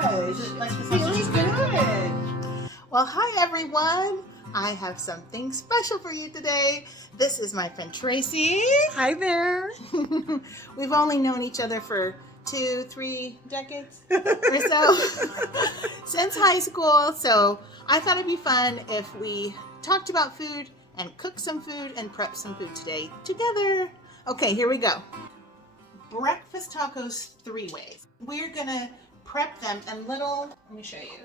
gosh. Is it like the sausage is good? Well, hi everyone. I have something special for you today. This is my friend Tracy. Hi there. We've only known each other for 2-3 decades or so since high school. So I thought it'd be fun if we talked about food and cooked some food and prepped some food today together. Okay, here we go. Breakfast tacos 3 ways. We're gonna prep them in little, let me show you.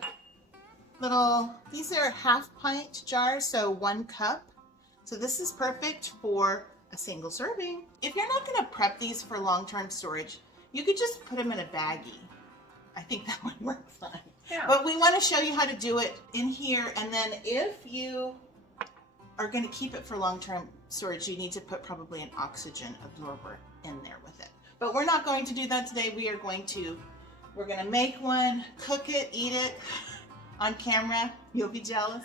These are half-pint jars, so 1 cup. So this is perfect for a single serving. If you're not gonna prep these for long-term storage, you could just put them in a baggie. I think that would work fine. Yeah. But we wanna show you how to do it in here, and then if you are gonna keep it for long-term storage, you need to put probably an oxygen absorber in there with it. But we're not going to do that today. We're gonna make one, cook it, eat it on camera. You'll be jealous.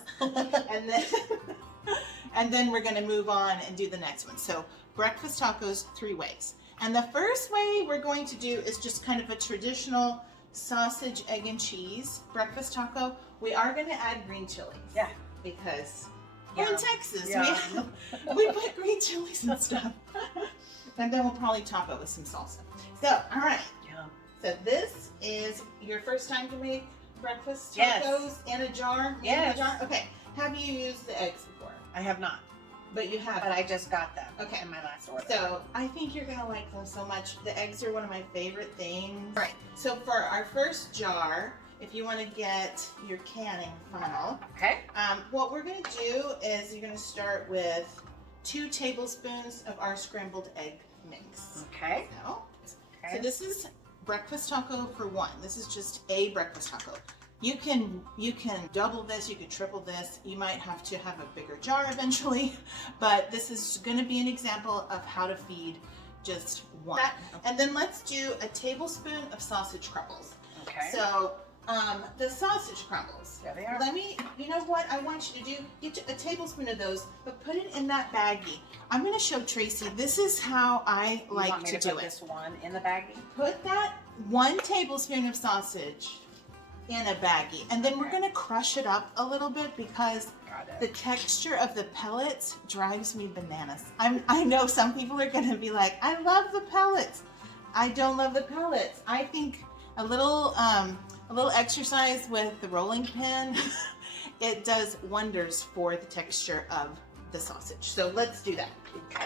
and then we're gonna move on and do the next one. So breakfast tacos 3 ways. And the first way we're going to do is just kind of a traditional sausage, egg, and cheese breakfast taco. We are gonna add green chilies. Yeah. Because we're in Texas. Yeah. We put green chilies and stuff. And then we'll probably top it with some salsa. So, all right. Yeah. So this is your first time to make breakfast Yes. tacos in a jar? Yes. In a jar? Okay. Have you used the eggs before? I have not, But you have. but I just got them. Okay. In my last order. So I think you're gonna like them so much. The eggs are one of my favorite things. All right. So for our first jar, if you want to get your canning funnel, Okay. what we're gonna do is you're gonna start with 2 tablespoons of our scrambled egg mix. Okay. So this is breakfast taco for 1. This is just a breakfast taco. You can double this, you could triple this. You might have to have a bigger jar eventually, but this is gonna be an example of how to feed just 1. And then let's do a tablespoon of sausage crumbles. Okay. So the sausage crumbles. There they are. You know what I want you to do? Get a tablespoon of those, but put it in that baggie. I'm gonna show Tracy, this is how I You like want me to to do put it. this one in the baggie? Put that 1 tablespoon of sausage in a baggie, and then we're gonna crush it up a little bit because Got it. the texture of the pellets drives me bananas. I know some people are gonna be like, I love the pellets. I don't love the pellets. I think a little exercise with the rolling pin, it does wonders for the texture of the sausage. So let's do that. Okay.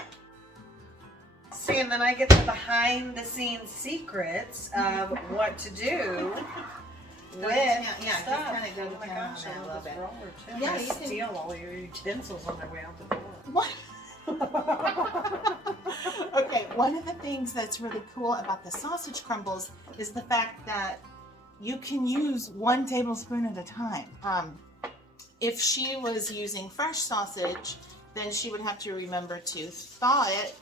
See, and then I get the behind the scenes secrets of what to do with just stuff. kinda go to Oh my town gosh, on that I a love little this bit. roller too. Yeah, I you can- steal all your utensils on their way out the door. What? Okay, one of the things that's really cool about the sausage crumbles is the fact that you can use 1 tablespoon at a time. If she was using fresh sausage, then she would have to remember to thaw it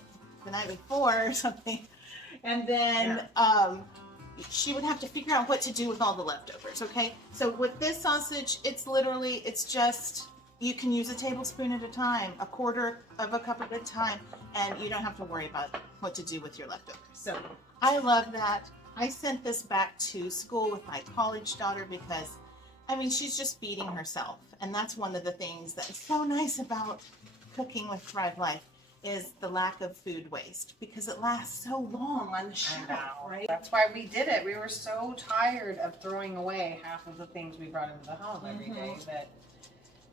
the night before or something. And then she would have to figure out what to do with all the leftovers, okay? So with this sausage, it's just, you can use a tablespoon at a time, a quarter of a cup at a time, and you don't have to worry about what to do with your leftovers. So I love that. I sent this back to school with my college daughter because, I mean, she's just feeding herself. And that's one of the things that is so nice about cooking with Thrive Life is the lack of food waste, because it lasts so long on the shelf, right? That's why we did it. We were so tired of throwing away half of the things we brought into the home every day that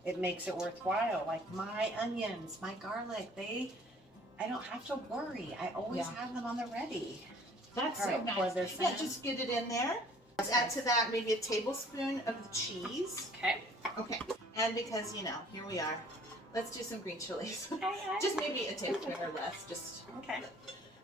it makes it worthwhile. Like my onions, my garlic, I don't have to worry. I always have them on the ready. That's All so right, nice. pour this Yeah, in. just get it in there. Let's add to that maybe a tablespoon of the cheese. Okay. Okay. And because, here we are, let's do some green chilies. Just maybe a tablespoon or less, just Okay.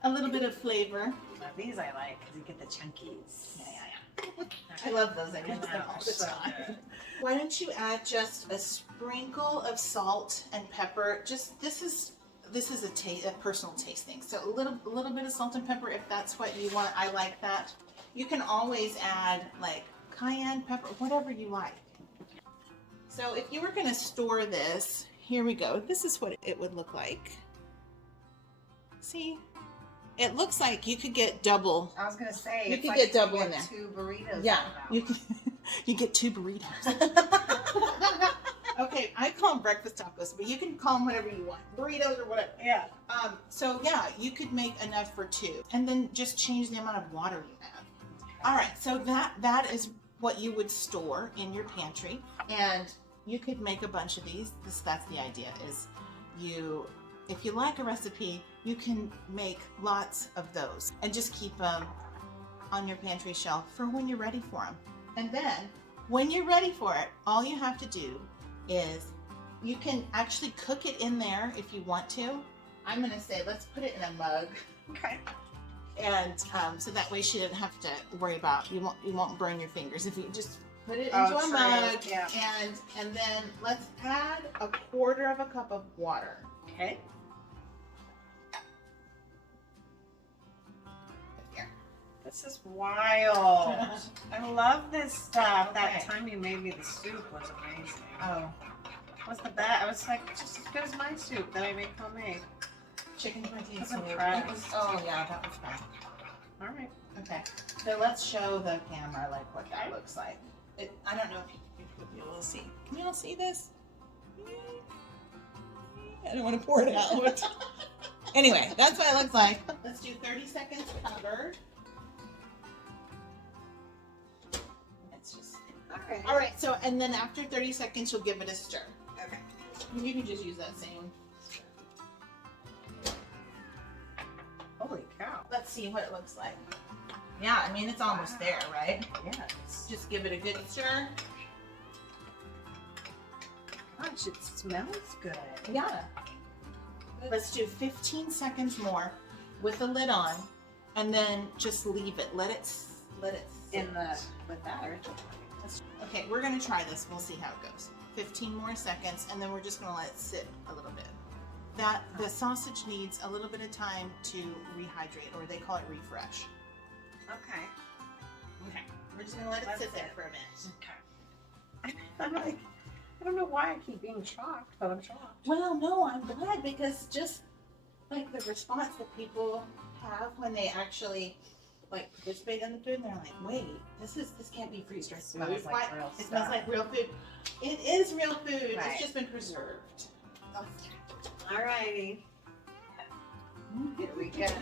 a little bit of flavor. Now these I like because you get the chunkies. Yeah. I love those. I use them all the So time. good. Why don't you add just a sprinkle of salt and pepper? Just this is a personal taste thing. So a little bit of salt and pepper if that's what you want. I like that. You can always add like cayenne pepper, whatever you like. So if you were going to store this, here we go. This is what it would look like. See? it looks like you could get double. I was gonna say You it's could like get double you in get there. 2 burritos. Yeah, out of that you one. can. You get 2 burritos. Okay, I call them breakfast tacos, but you can call them whatever you want, burritos or whatever. Yeah. So yeah, you could make enough for 2, and then just change the amount of water you add. All right, so that is what you would store in your pantry, and you could make a bunch of these. That's the idea. Is if you like a recipe, you can make lots of those and just keep them on your pantry shelf for when you're ready for them. And then when you're ready for it, all you have to do is you can actually cook it in there if you want to. I'm gonna say let's put it in a mug. Okay. And so that way she didn't have to worry about you won't burn your fingers if you just put it into a true. mug. Yeah. And then let's add 1/4 cup of water. Okay. Here. This is wild. I love this stuff. Okay. That time you made me the soup was amazing. Oh, What's the best? I was like, just as good as my soup that I make homemade. chicken tortilla I'm soup. impressed. Oh yeah, that was fun. All right. Okay, so let's show the camera like what that looks like. I don't know if you'll be able to see. Can you all see this? I don't want to pour it out. Anyway, that's what it looks like. Let's do 30 seconds covered. Let's just. All right. All right. So, and then after 30 seconds, you'll give it a stir. Okay. You can just use that same. Holy cow. Let's see what it looks like. Yeah, I mean it's almost there, right? Yes. Just give it a good stir. Gosh, it smells good. Yeah. Let's do 15 seconds more with the lid on, and then just leave it. Let it sit. With that or Okay, we're gonna try this. We'll see how it goes. 15 more seconds, and then we're just gonna let it sit a little bit. The sausage needs a little bit of time to rehydrate, or they call it refresh. Okay. Okay. We're just gonna let it sit there for a minute. Okay. I'm like, I don't know why I keep being shocked, but I'm shocked. Well, no, I'm glad because just like the response that people have when they actually like participate in the food, and they're like, "Wait, this can't be freeze dried food. Smells like real It smells stuff." like real food. It is real food. Right. It's just been preserved." All righty. Here we go. Okay.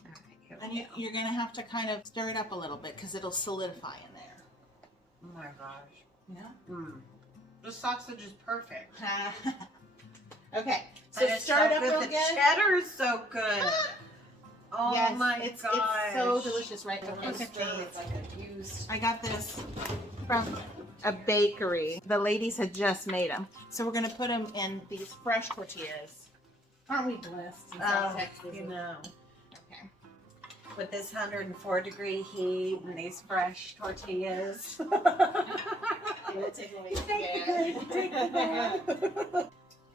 All right, here And we go. you're gonna have to kind of stir it up a little bit because it'll solidify in there. Oh my gosh. Yeah. The sausage is perfect. Okay, so And it's stir it so up good. real The good. cheddar is so good. Oh Yes, my it's gosh. so delicious, right? Look Those at things. these, like a used. I got this from a bakery. The ladies had just made them. So we're going to put them in these fresh tortillas. Aren't we blessed in South Texas? You know. Okay. With this 104-degree heat and these fresh tortillas. Take away Take the bag.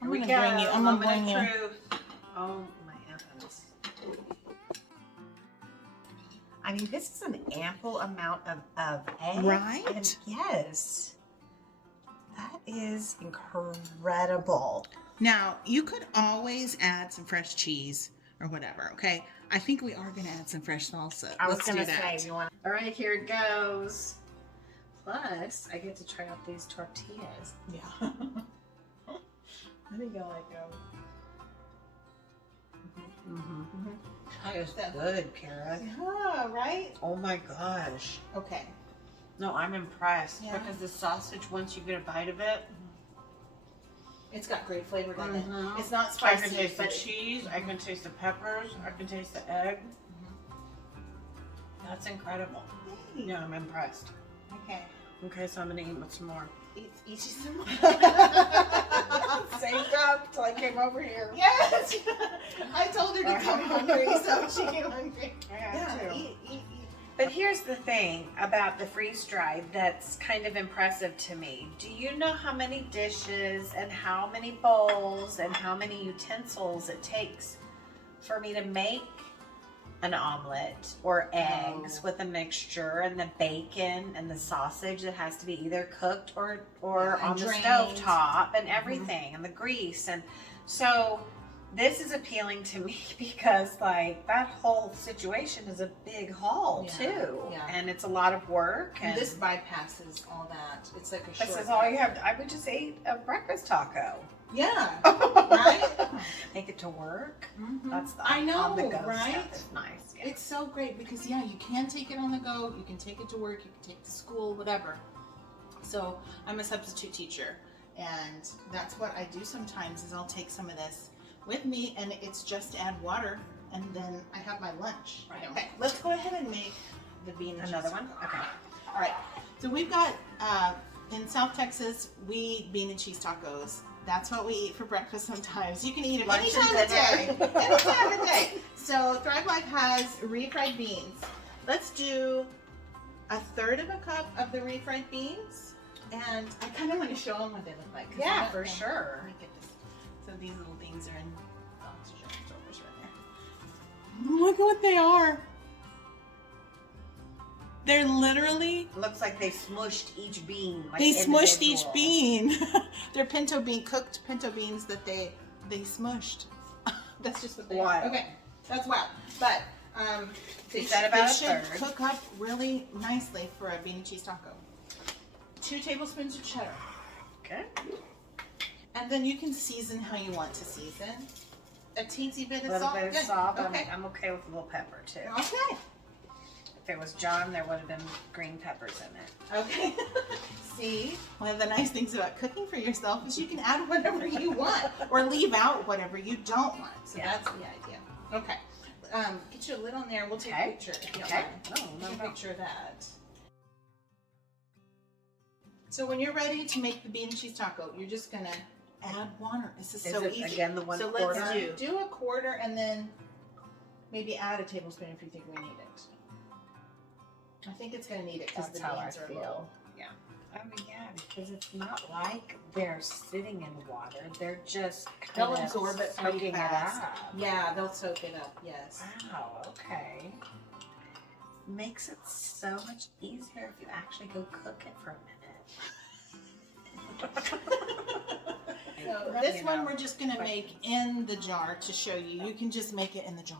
I'm Here we going go. to bring you. I'm going to bring you. Truth. Oh my heavens. I mean, this is an ample amount of eggs. Right? And yes. That is incredible. Now, you could always add some fresh cheese or whatever, okay? I think we are going to add some fresh salsa. I was Let's going do to that. say, you want. All right, here it goes. Plus, I get to try out these tortillas. Yeah. I think I like them. Mhm. That is good, Kara. Yeah, right? Oh my gosh. Okay. No, I'm impressed Yeah. because the sausage, once you get a bite of it, It's got great flavor, doesn't it? Mhm. It's not I spicy. can taste the but cheese, I can taste the peppers, I can taste the egg. That's incredible. Hey. Yeah, I'm impressed. Okay. Okay, so I'm gonna eat some more. Eat you some more. Saved up till I came over here. Yes! I told her to come hungry, so she came hungry. I have to. Eat. But here's the thing about the freeze dried that's kind of impressive to me. Do you know how many dishes and how many bowls and how many utensils it takes for me to make an omelet or eggs with a mixture, and the bacon and the sausage that has to be either cooked or on the stove top, and everything, and the grease. And so this is appealing to me because like that whole situation is a big haul too, and it's a lot of work. And this bypasses all that. It's like a short. This is all you have. I would just eat a breakfast taco. Yeah, right. Take it to work. That's the I know, on the go right? Stuff. It's nice. Yeah. It's so great because you can take it on the go. You can take it to work. You can take it to school, whatever. So I'm a substitute teacher, and that's what I do sometimes. Is I'll take some of this with me, and it's just add water, and then I have my lunch. Right. Okay, let's go ahead and make the bean and Another cheese one. taco. Okay. All right. So we've got in South Texas, we eat bean and cheese tacos. That's what we eat for breakfast sometimes. You can eat them any time of day. Any time of day. So Thrive Life has refried beans. Let's do 1/3 of a cup of the refried beans. And I kind of want to show them what they look like. Yeah, for sure. Let me get this. So these little things are in oxygen absorbers right there. Look at what they are. They're literally... Looks like they smushed each bean. Like they smushed each individual. bean. They're cooked pinto beans that they smushed. That's just what they are. Okay, that's wild. But they should cook up really nicely for a bean and cheese taco. 2 tablespoons of cheddar. Okay. And then you can season how you want to season. A teensy bit of salt. A little bit of salt. Okay. I'm okay with a little pepper too. Okay. If it was John, there would have been green peppers in it. Okay. See, one of the nice things about cooking for yourself is you can add whatever you want or leave out whatever you don't want. So that's the idea. Okay. Get your lid on there. We'll take a picture if you don't mind. Take a picture of that. So when you're ready to make the bean and cheese taco, you're just gonna add water. This is so easy. Again, the 1/4. So let's do 1/4 and then maybe add a tablespoon if you think we need it. I think it's going to need it because the beans are low. Yeah. Oh yeah, because it's not like they're sitting in water. They're just they'll absorb it pretty soaking fast. it up. Yeah, they'll soak it up. Yes. Wow. Okay. Makes it so much easier if you actually go cook it for a minute. So this one we're just going to make in the jar to show you. You can just make it in the jar.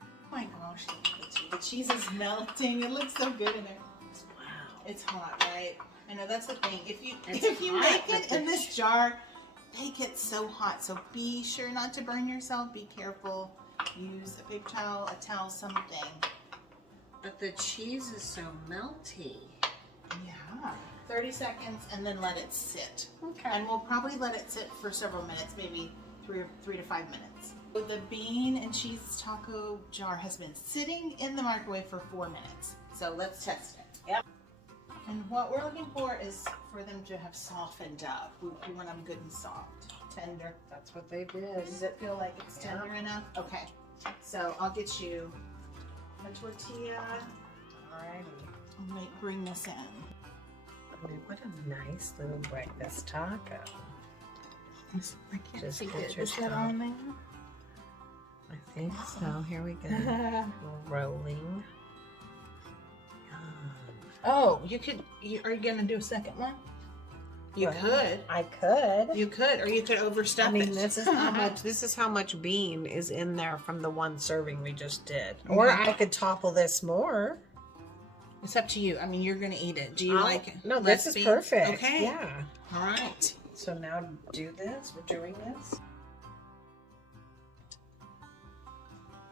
Oh my gosh, the cheese is melting. It looks so good in there. Wow. It's hot, right? I know that's the thing. If you make it in this jar, make it so hot. So be sure not to burn yourself. Be careful. Use a paper towel, a towel, something. But the cheese is so melty. Yeah. 30 seconds and then let it sit. Okay. And we'll probably let it sit for several minutes, maybe 3 to 5 minutes. So the bean and cheese taco jar has been sitting in the microwave for 4 minutes. So let's test it. Yep. And what we're looking for is for them to have softened up. We want them good and soft, tender. That's what they did. Does it feel like it's tender enough? Okay. So I'll get you a tortilla. Alrighty. I'll bring this in. I mean, what a nice little breakfast taco. I can't Just see put it. your Is that tongue. on there? I think so. Here we go. We're rolling. Oh, you could. Are you gonna do a second one? You could. I could. You could, or you could overstuff I mean, it. this is how much. This is how much bean is in there from the one serving we just did. Or I could topple this more. It's up to you. I mean, you're gonna eat it. Do you like it? No, this is perfect. Okay. Yeah. All right. So now do this. We're doing this.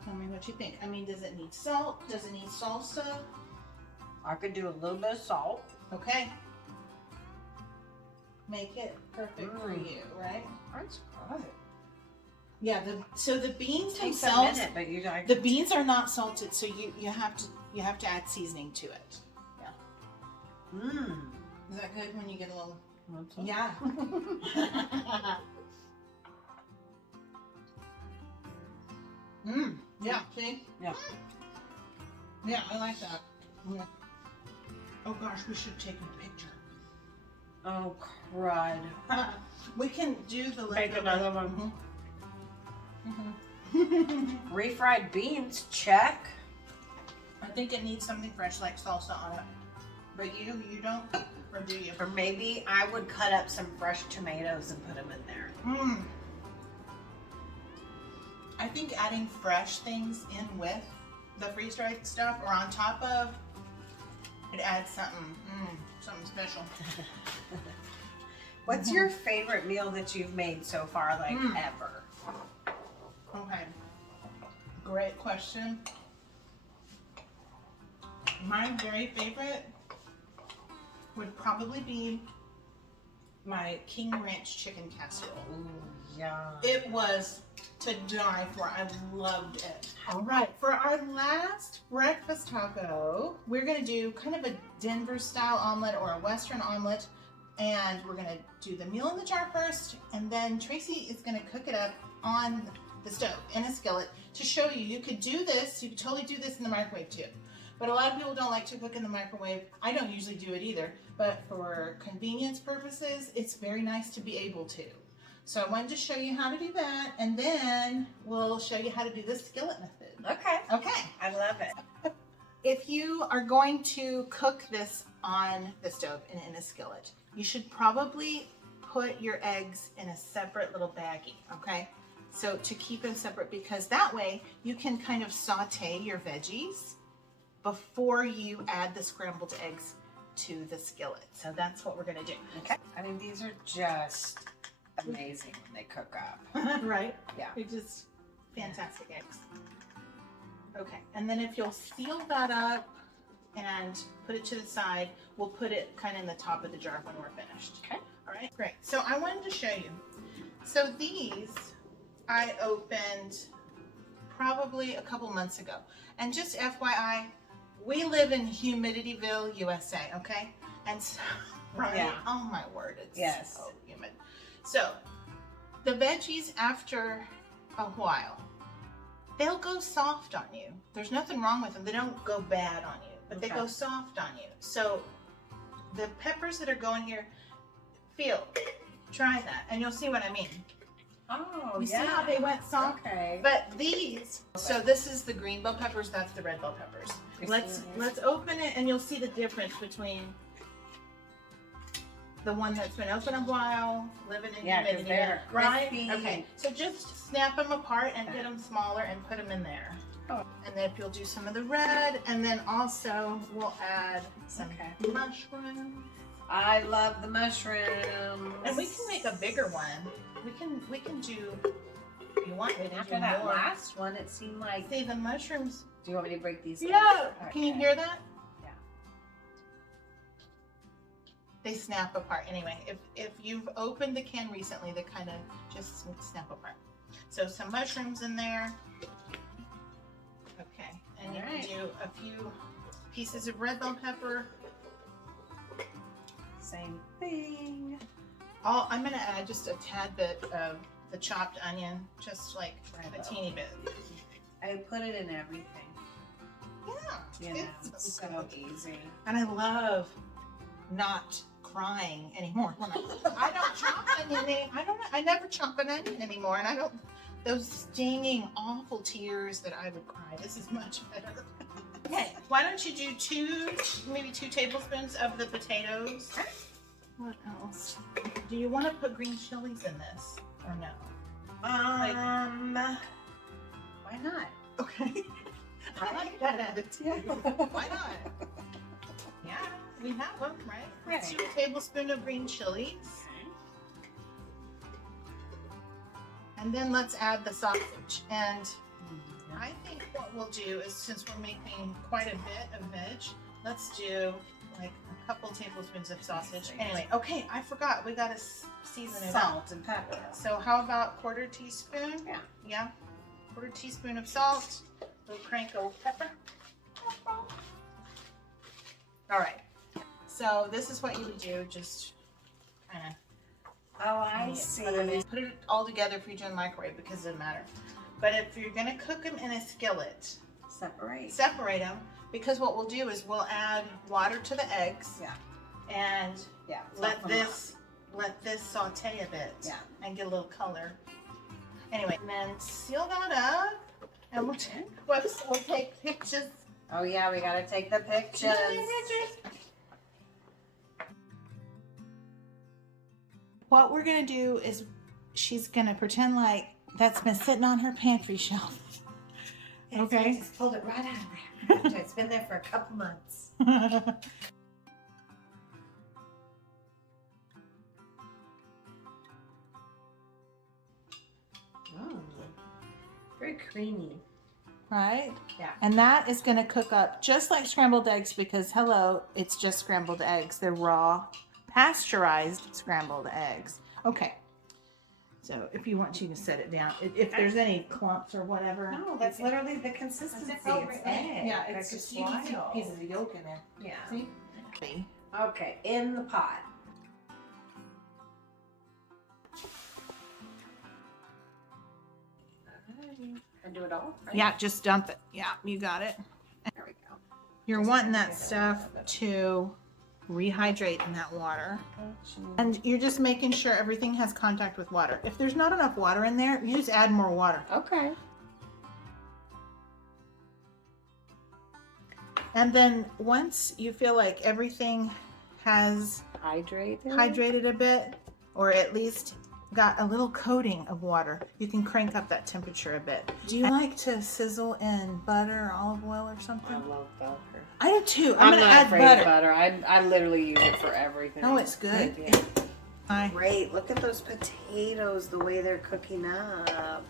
Tell me what you think. I mean, does it need salt? Does it need salsa? I could do a little bit of salt. Okay. Make it perfect for you, right? That's good. Yeah. So the beans Takes themselves, a minute, but you guys. the beans are not salted, so you have to add seasoning to it. Yeah. Mmm. Is that good when you get a little? Okay. Yeah. Yeah. See? Yeah. Yeah, I like that. Yeah. Oh gosh, we should take a picture. Oh crud. We can do the Make another one. Mm-hmm. Refried beans, check. I think it needs something fresh like salsa on it. But you don't, or do you? Or maybe I would cut up some fresh tomatoes and put them in there. I think adding fresh things in with the freeze-dried stuff or on top of, it adds something, something special. What's your favorite meal that you've made so far, like ever? Okay, great question. My very favorite would probably be my King Ranch chicken casserole. Ooh, yeah. It was to die for. I loved it. All right, for our last breakfast taco, we're gonna do kind of a Denver style omelet or a Western omelet. And we're gonna do the meal in the jar first, and then Tracy is gonna cook it up on the stove in a skillet to show you. You could do this, you could totally do this in the microwave too. But a lot of people don't like to cook in the microwave. I don't usually do it either, but for convenience purposes, it's very nice to be able to. So I wanted to show you how to do that, and then we'll show you how to do the skillet method. Okay. Okay. I love it. If you are going to cook this on the stove and in a skillet, you should probably put your eggs in a separate little baggie, okay? So to keep them separate, because that way you can kind of saute your veggies before you add the scrambled eggs to the skillet. So that's what we're gonna do. Okay. I mean, these are just amazing when they cook up. Right? Yeah. They're just fantastic eggs. Okay, and then if you'll seal that up and put it to the side, we'll put it kind of in the top of the jar when we're finished. Okay. All right, great. So I wanted to show you. So these I opened probably a couple months ago. And just FYI, we live in Humidityville, USA, okay? And so, right? Yeah. Oh my word, it's Yes. so humid. So the veggies, after a while, they'll go soft on you. There's nothing wrong with them. They don't go bad on you, but they go soft on you. So the peppers that are going here, try that, and you'll see what I mean. Oh, You see how they went soft? Okay. But these, so this is the green bell peppers, that's the red bell peppers. Let's open it, and you'll see the difference between the one that's been open a while, living in humidity, they're right? crispy. Okay, so just snap them apart and get them smaller and put them in there. Oh. And then if you'll do some of the red, and then also we'll add some mushrooms. I love the mushrooms. And we can make a bigger one. We can do. If you want me to After do that more. last one, it seemed like. See the mushrooms. Do you want me to break these? Yeah. Okay. Can you hear that? Yeah. They snap apart. Anyway, if you've opened the can recently, they kind of just snap apart. So some mushrooms in there. Okay, and you can do a few pieces of red bell pepper. Same thing. I'm gonna add just a tad bit of the chopped onion, just like a teeny bit. I put it in everything. Yeah, You know, it's so good. easy. And I love not crying anymore. I don't chop onion. I never chop an onion anymore, and I don't. Those stinging, awful tears that I would cry. This is much better. Okay, why don't you do maybe 2 tablespoons of the potatoes? What else? Do you want to put green chilies in this or no? Why not? Okay. I like that attitude. Why not? Yeah, we have them, right? Let's do a tablespoon of green chilies. And then let's add the sausage. And I think what we'll do is, since we're making quite a bit of veg, let's do like a couple tablespoons of sausage. Anyway, okay, I forgot. We gotta season it up. Salt and pepper. So how about 1/4 teaspoon? Yeah. Yeah. 1/4 teaspoon of salt. We'll crank of pepper. All right. So this is what you would do. Just kind of. Oh, I see. Put it all together if you're doing microwave because it doesn't matter. But if you're gonna cook them in a skillet, separate them, because what we'll do is we'll add water to the eggs. Yeah. And let this saute a bit. Yeah. And get a little color. Anyway, and then seal that up, and we'll take pictures. Oh yeah, we gotta take the pictures. What we're gonna do is she's gonna pretend like that's been sitting on her pantry shelf. Okay. Just pulled it right out of there. It's been there for a couple months. Oh, very creamy. Right? Yeah. And that is going to cook up just like scrambled eggs because, hello, it's just scrambled eggs. They're raw, pasteurized scrambled eggs. Okay. So if you want, you can set it down. If there's any clumps or whatever. No, that's literally the consistency. It's egg. Yeah, it's just you can see pieces of yolk in there. Yeah. See? Okay. Okay, in the pot. I do it all? Right? Yeah, just dump it. Yeah, you got it. There we go. You're wanting that stuff to rehydrate in that water. And you're just making sure everything has contact with water. If there's not enough water in there, you just add more water. Okay. And then once you feel like everything has hydrated a bit, or at least got a little coating of water, you can crank up that temperature a bit. Do you like to sizzle in butter or olive oil or something? I love butter. I do too. I'm gonna not add afraid butter. of butter. I literally use it for everything. Oh, it's good. Yeah. Great. Look at those potatoes, the way they're cooking up. Oh,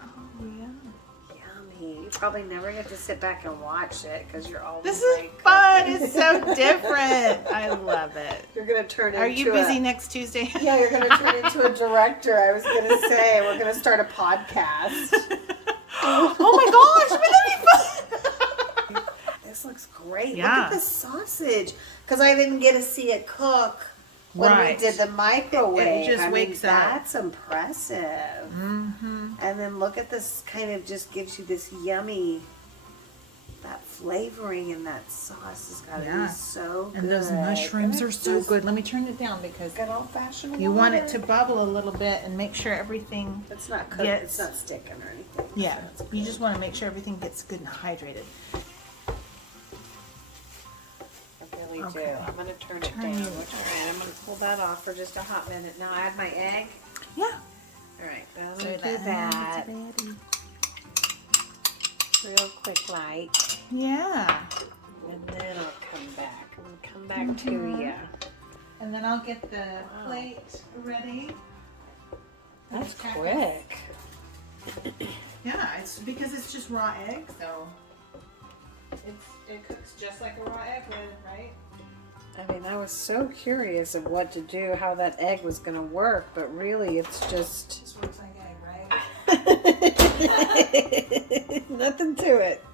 yeah. Yummy. You probably never get to sit back and watch it because you're always This is fun. It's so different. I love it. You're going to turn into Are you busy next Tuesday? Yeah, you're going to turn into a director. I was going to say, we're going to start a podcast. Oh my gosh, wouldn't that be fun? This looks great. Yeah. Look at the sausage. Because I didn't get to see it cook when we did the microwave. It just wakes up. That's impressive. Mm-hmm. And then look at this, kind of just gives you this yummy, that flavoring in that sauce has got to be so good. And those mushrooms are so good. Let me turn it down because Good old-fashioned you want it water. to bubble a little bit and make sure everything It's not cooked. gets... It's not sticking or anything. Yeah, So you just want to make sure everything gets good and hydrated. I really Okay. do. I'm going to turn it Turn down. it. I'm going to pull that off for just a hot minute. Now add my egg. Yeah. All right, I'm So going to do that real quick like. Yeah. And then I'll come back. I'm going to come back to you. And then I'll get the plate ready. That's quick. Yeah, it's because it's just raw egg, so it cooks just like a raw egg would, right? I mean, I was so curious of what to do, how that egg was going to work, but really it's just... Just works like egg, right? Nothing to it.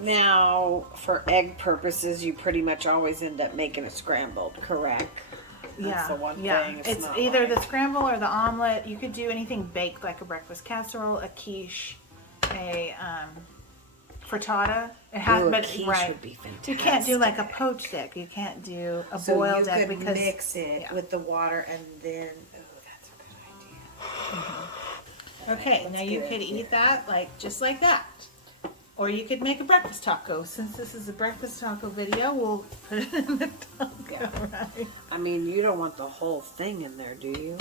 Now, for egg purposes, you pretty much always end up making a scrambled, correct? That's the one thing. It's not either like... the scramble or the omelet. You could do anything baked, like a breakfast casserole, a quiche, a frittata. It has, Ooh, but a quiche right. would be fantastic. You can't do like a poached egg. You can't do a so boiled you egg could because mix it with the water and then. Oh, that's a good idea. Okay, now you could eat that just like that. Or you could make a breakfast taco. Since this is a breakfast taco video, we'll put it in the taco, right? I mean, you don't want the whole thing in there, do you?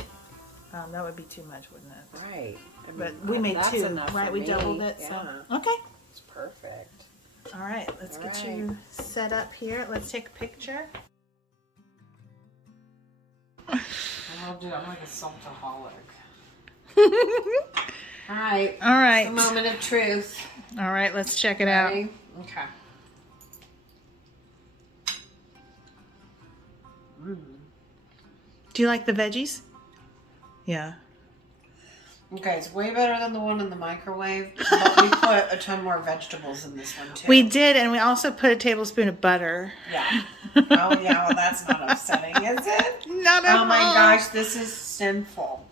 That would be too much, wouldn't it? Right. I mean, But we made that's two, enough right? for We me. doubled it, Yeah. so. Okay. It's perfect. All right, let's get you set up here. Let's take a picture. I'm like a saltaholic. All right. All right. The moment of truth. All right, let's check it out. Ready? Okay. Do you like the veggies? Yeah. Okay, it's way better than the one in the microwave, but we put a ton more vegetables in this one too. We did, and we also put a tablespoon of butter. Yeah. Oh yeah, well that's not upsetting, is it? Not at all. Oh my gosh, this is sinful.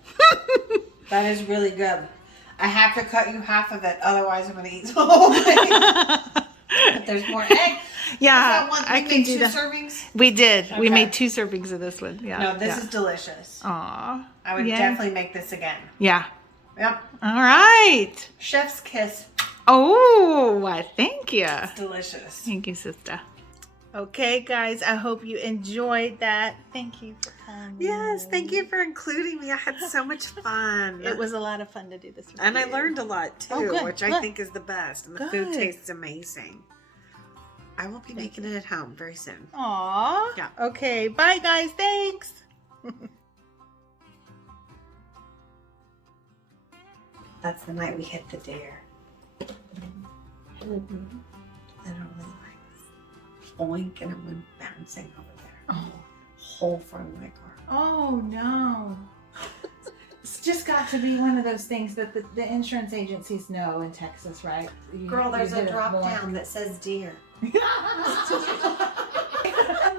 That is really good. I have to cut you half of it, otherwise I'm going to eat the whole thing. But there's more egg. Yeah, I We can made do two that. servings? We did. We Okay. made 2 servings of this one. Yeah. No, this is delicious. Aw. I would yeah. definitely make this again. Yeah. Yep. All right. Chef's kiss. Oh, thank you. It's delicious. Thank you, sister. Okay, guys, I hope you enjoyed that. Thank you for coming. Yes, thank you for including me. I had so much fun. It was a lot of fun to do this with And you. I learned a lot too, Oh, good, which I good. think is the best. And the Good. food tastes amazing. I will be making it at home very soon. Aw. Yeah. Okay, bye, guys. Thanks. That's the night we hit the dare. Literally like oink, and it went bouncing over there. Oh. Whole front of my car. Oh, no. It's just got to be one of those things that the insurance agencies know in Texas, right? Girl, there's a drop down that says deer. And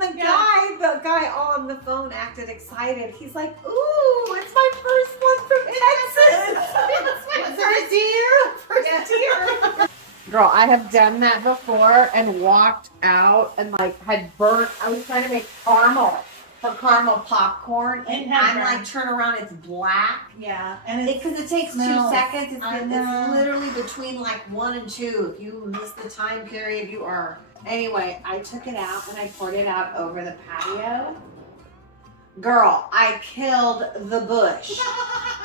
the guy on the phone acted excited. He's like, ooh, it's my first one from Texas. It's my first deer. First deer. Girl, I have done that before and walked out and like had burnt. I was trying to make caramel for caramel popcorn, and I'm like, turn around, it's black. Yeah, and Because it takes 2 smells. seconds. It's I know. literally between like 1 and 2. If you miss the time period, you are. Anyway, I took it out and I poured it out over the patio. Girl, I killed the bush.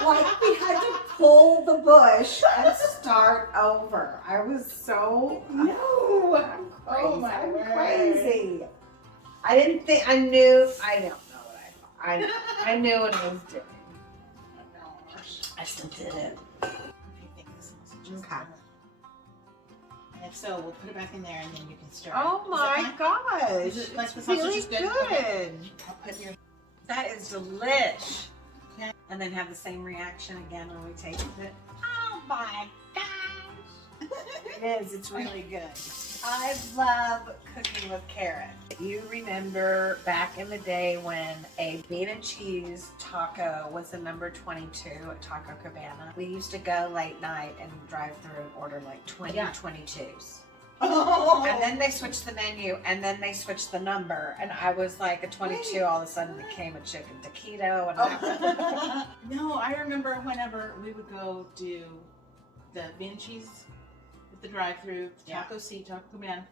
Like, we had to pull the bush and start over. I was so No. I'm crazy. Oh my I'm word. crazy. I didn't think I knew. I don't know what I thought. I knew what I was doing. I still did it. What do you think of the sausage? Okay. And if so, we'll put it back in there and then you can stir it. Oh Is my that fine? gosh! Is it like the It's sausage really is good? good. Okay. I'll put your. That is delish. Okay. And then have the same reaction again when we taste it. Oh my gosh! It is. It's really good. I love cooking with carrots. You remember back in the day when a bean and cheese taco was the number 22 at Taco Cabana? We used to go late night and drive through and order like 20 Yeah. 22s. Oh. And then they switched the menu, and then they switched the number, and I was like a 22. All of a sudden, became a chicken taquito, and I No, I remember whenever we would go do the bean and cheese at the drive-through, Taco C, Taco Cabana,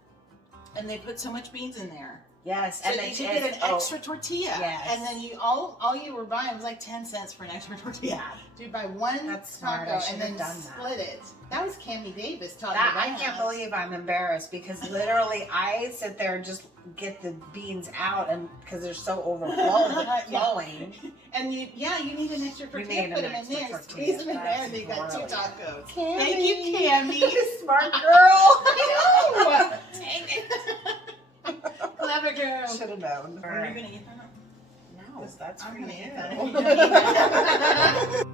and they put so much beans in there. yes, So and you they should get an extra tortilla. Yes. And then you all you were buying was like 10 cents for an extra tortilla. Yeah. Dude, buy one That's smart. I taco should and have then done that. split it. That was Cammie Davis talking That, about I can't believe I'm embarrassed because literally I sit there and just get the beans out, and because they're so overflowing. And you need an extra You tortilla. need Put an them in extra there, tortilla. squeeze them in there, That's and you got 2 brilliant. tacos. Cammie. Thank you, Cammie. Smart girl. I know. Dang it. Clever girl. Should have known. Are you gonna eat that? No, that's I'm for gonna you. eat that.